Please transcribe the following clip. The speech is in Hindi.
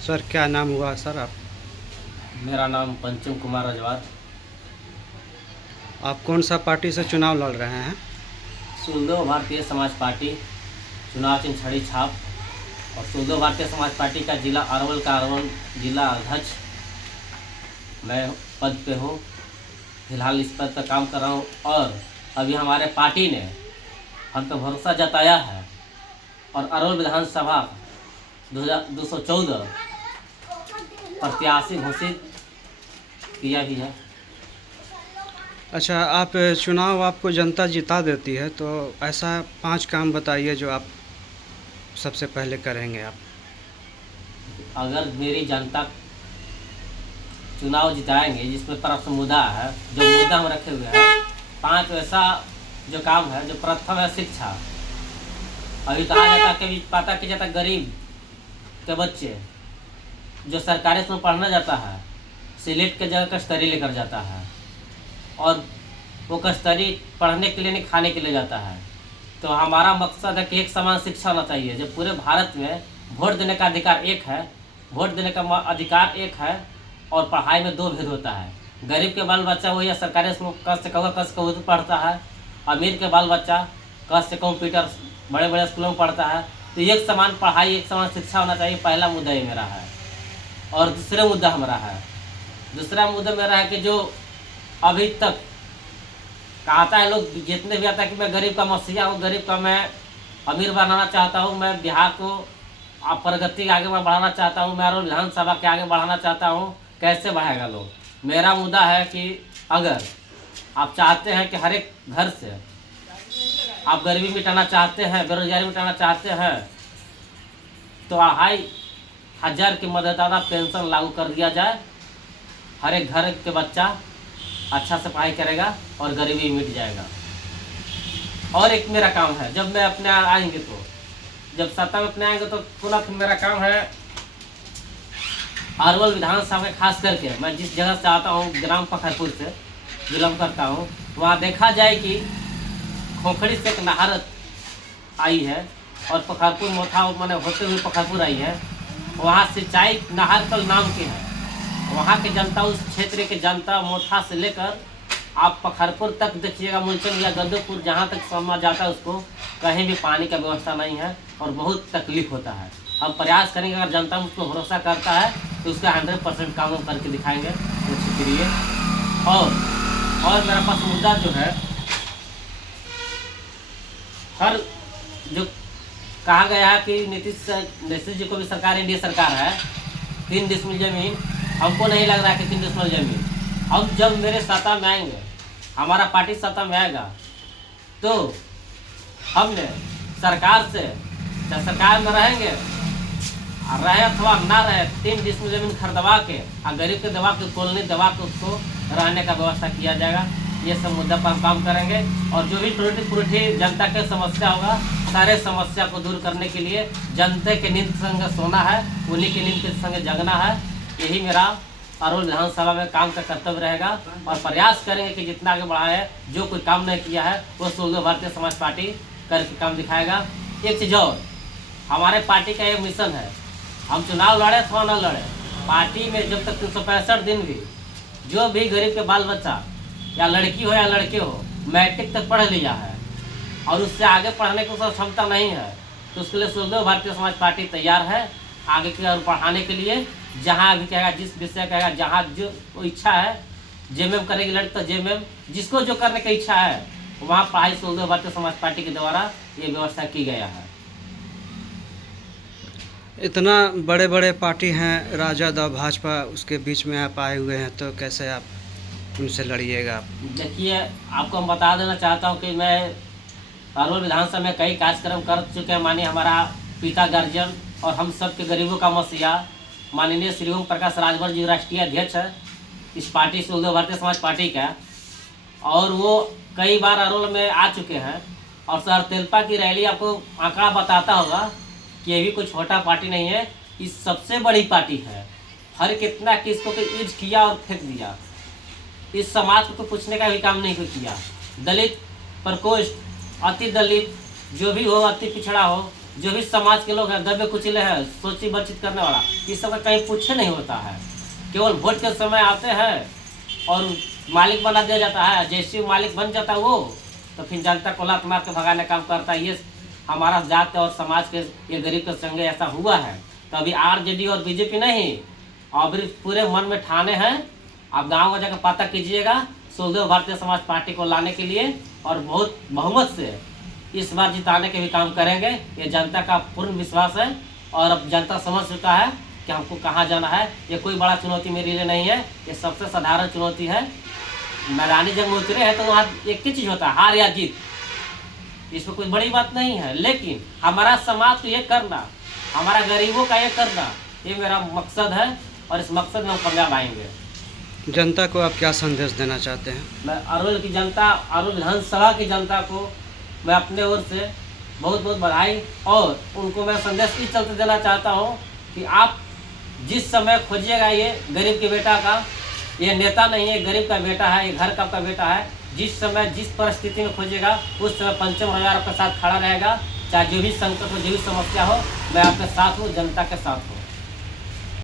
सर क्या नाम हुआ सर आप? मेरा नाम पंचम कुमार रजवार। आप कौन सा पार्टी से चुनाव लड़ रहे हैं? सुलदो भारतीय समाज पार्टी, चुनाव चिन्ह छड़ी छाप। और सुलदो भारतीय समाज पार्टी का जिला अरवल का अरवल जिला अध्यक्ष मैं पद पे हूँ। फिलहाल इस पद पर काम कर रहा हूँ और अभी हमारे पार्टी ने हम पे भरोसा जताया है और अरवल विधानसभा 214 प्रत्याशी घोषित किया भी है। अच्छा, आप चुनाव आपको जनता जिता देती है तो ऐसा 5 काम बताइए जो आप सबसे पहले करेंगे आप। अगर मेरी जनता चुनाव जिताएंगे जिसमें प्रश्न मुद्दा है, जो मुद्दा हम रखे हुए हैं, 5 ऐसा जो काम है। जो प्रथम है शिक्षा। अभी कहा जाता है, कभी पता किया जाता गरीब के बच्चे जो सरकारी स्कूल में पढ़ने जाता है, सिलेट के जगह कश्तरी लेकर जाता है और वो कश्तरी पढ़ने के लिए नहीं, खाने के लिए जाता है। तो हमारा मकसद है कि एक समान शिक्षा होना चाहिए। जब पूरे भारत में वोट देने का अधिकार एक है, वोट देने का अधिकार एक है और पढ़ाई में 2 भेद होता है। गरीब के बाल बच्चा वो या सरकारी स्कूल कस से कहो तो पढ़ता है, अमीर के बाल बच्चा कस से कंप्यूटर बड़े बड़े स्कूलों में पढ़ता है। तो एक समान पढ़ाई, एक समान शिक्षा होना चाहिए। पहला मुद्दा ये मेरा है। और दूसरा मुद्दा मेरा है कि जो अभी तक कहता है लोग, जितने भी आता है कि मैं गरीब का मसीहा हूँ, गरीब का मैं अमीर बनाना चाहता हूँ, मैं बिहार को आप प्रगति के आगे मैं बढ़ाना चाहता हूँ, मैं अरवल विधानसभा के आगे बढ़ाना चाहता हूँ। कैसे बढ़ाएगा लोग? मेरा मुद्दा है कि अगर आप चाहते हैं कि हर एक घर से आप गरीबी मिटाना चाहते हैं, बेरोजगारी मिटाना चाहते हैं, तो 2,500 की मदददाता पेंशन लागू कर दिया जाए। हर एक घर के बच्चा अच्छा से पढ़ाई करेगा और गरीबी मिट जाएगा। और एक मेरा काम है, जब मैं अपने आएंगे तो जब सत्ता में अपने आएंगे तो पुनः फिर मेरा काम है अरवल विधानसभा में खास करके मैं जिस जगह से आता हूँ, ग्राम पखरपुर से बिलोंग करता हूँ, वहाँ देखा जाए कि खोखड़ी से एक नहर आई है और पखरपुर मोथा मैंने होते हुए पखरपुर आई है। वहाँ सिंचाई नहर कल नाम की है। वहाँ के जनता, उस क्षेत्र के जनता मोथा से लेकर आप पखरपुर तक देखिएगा, मुलचन या गद्दोपुर जहाँ तक समझ जाता है उसको कहीं भी पानी का व्यवस्था नहीं है और बहुत तकलीफ होता है। हम प्रयास करेंगे, अगर जनता मुझको भरोसा करता है तो उसका 100% काम हम करके दिखाएंगे उसके लिए। और मेरा पास मुद्दा जो है, हर जो कहा गया है कि नीतीश जी को भी सरकार, एनडीए सरकार है, 3 डिसमिल जमीन। हमको नहीं लग रहा है कि 3 डिसमिल जमीन। अब जब मेरे सत्ता में आएंगे, हमारा पार्टी सत्ता में आएगा, तो हमने सरकार से, जब सरकार में रहेंगे रहे अथवा ना रहे, 3 डिसमिल जमीन खरीदवा के और गरीब के दबा के, कॉलोनी दबा के उसको रहने का व्यवस्था किया जाएगा। ये सब मुद्दा पर हम काम करेंगे और जो भी टूटी जनता के समस्या होगा, सारे समस्या को दूर करने के लिए जनता के नींद संग सोना है, उन्हीं के नींद के संग जगना है। यही मेरा अरवल विधानसभा में काम का कर्तव्य रहेगा और प्रयास करेंगे कि जितना आगे बढ़ा है, जो कोई काम नहीं किया है वो सुलदो भारतीय समाज पार्टी करके काम दिखाएगा। एक चीज़ और, हमारे पार्टी का एक मिशन है, हम चुनाव लड़े अथवा न लड़े, पार्टी में जब तक 365 दिन भी जो भी गरीब के बाल बच्चा या लड़की हो या लड़के हो मैट्रिक तक पढ़ लिया है और उससे आगे पढ़ने की उसकी क्षमता नहीं है, तो उसके लिए सुलदो भारतीय समाज पार्टी तैयार है आगे की और पढ़ाने के लिए। जहाँ भी कहेगा, जिस विषय कहेगा, जहाँ जो इच्छा है, जेएमएम करेगी लड़की तो जेएमएम, जिसको जो करने की इच्छा है वहाँ पढ़ाई सुलदो भारतीय समाज पार्टी के द्वारा ये व्यवस्था की गया है। इतना बड़े बड़े पार्टी हैं, राजद और भाजपा, उसके बीच में आप आए हुए हैं, तो कैसे आप उनसे लड़िएगा आप? देखिए, आपको हम बता देना चाहता हूँ कि मैं अरवल विधानसभा में कई कार्यक्रम कर चुके हैं। माननीय हमारा पिता गार्जियन और हम सब के गरीबों का मसीहा माननीय श्री ओम प्रकाश राजभर जी राष्ट्रीय अध्यक्ष है इस पार्टी सुलदो भारतीय समाज पार्टी का, और वो कई बार अरवल में आ चुके हैं। और सर तेलपा की रैली आपको आंकड़ा बताता होगा कि ये भी कोई छोटा पार्टी नहीं है, इस सबसे बड़ी पार्टी है। हर कितना किसको को यूज किया और फेंक दिया, इस समाज को पूछने का भी काम नहीं किया। दलित, प्रकोष्ठ, अति दलित जो भी हो, अति पिछड़ा हो, जो भी समाज के लोग हैं दबे कुचले हैं, सोची वंचित करने वाला, इस सब का कहीं पूछे नहीं होता है। केवल वोट के समय आते हैं और मालिक बना दिया जाता है। जैसे ही मालिक बन जाता है वो, तो फिर जनता को लात मार के भगाने का काम करता है। ये हमारा जात और समाज के ये गरीब के संगे ऐसा हुआ है। तो अभी आरजेडी और बीजेपी नहीं, अभी पूरे मन में ठाने हैं। आप गाँव में जाकर पता कीजिएगा, सुखदेव भारतीय समाज पार्टी को लाने के लिए और बहुत बहुमत से इस बार जिताने के भी काम करेंगे। ये जनता का पूर्ण विश्वास है और अब जनता समझ चुका है कि हमको कहाँ जाना है। ये कोई बड़ा चुनौती मेरे लिए नहीं है, ये सबसे साधारण चुनौती है। मैदानी जंग में उतरे हैं तो वहाँ एक ही चीज़ होता है, हार या जीत। इसमें कोई बड़ी बात नहीं है, लेकिन हमारा समाज को ये करना, हमारा गरीबों का ये करना, ये मेरा मकसद है और इस मकसद में हम कामयाब आएंगे। जनता को आप क्या संदेश देना चाहते हैं? मैं अरुल की जनता, अरुल विधानसभा की जनता को मैं अपने ओर से बहुत बहुत बधाई और उनको मैं संदेश इस चलते देना चाहता हूँ कि आप जिस समय खोजिएगा ये गरीब के बेटा का, ये नेता नहीं है, गरीब का बेटा है, ये घर का आपका बेटा है। जिस समय जिस परिस्थिति में खोजिएगा उस समय पंचम हजार आपके साथ खड़ा रहेगा। चाहे जो भी संकट हो, जो भी समस्या हो, मैं आपके साथ हूँ, जनता के साथ हूँ।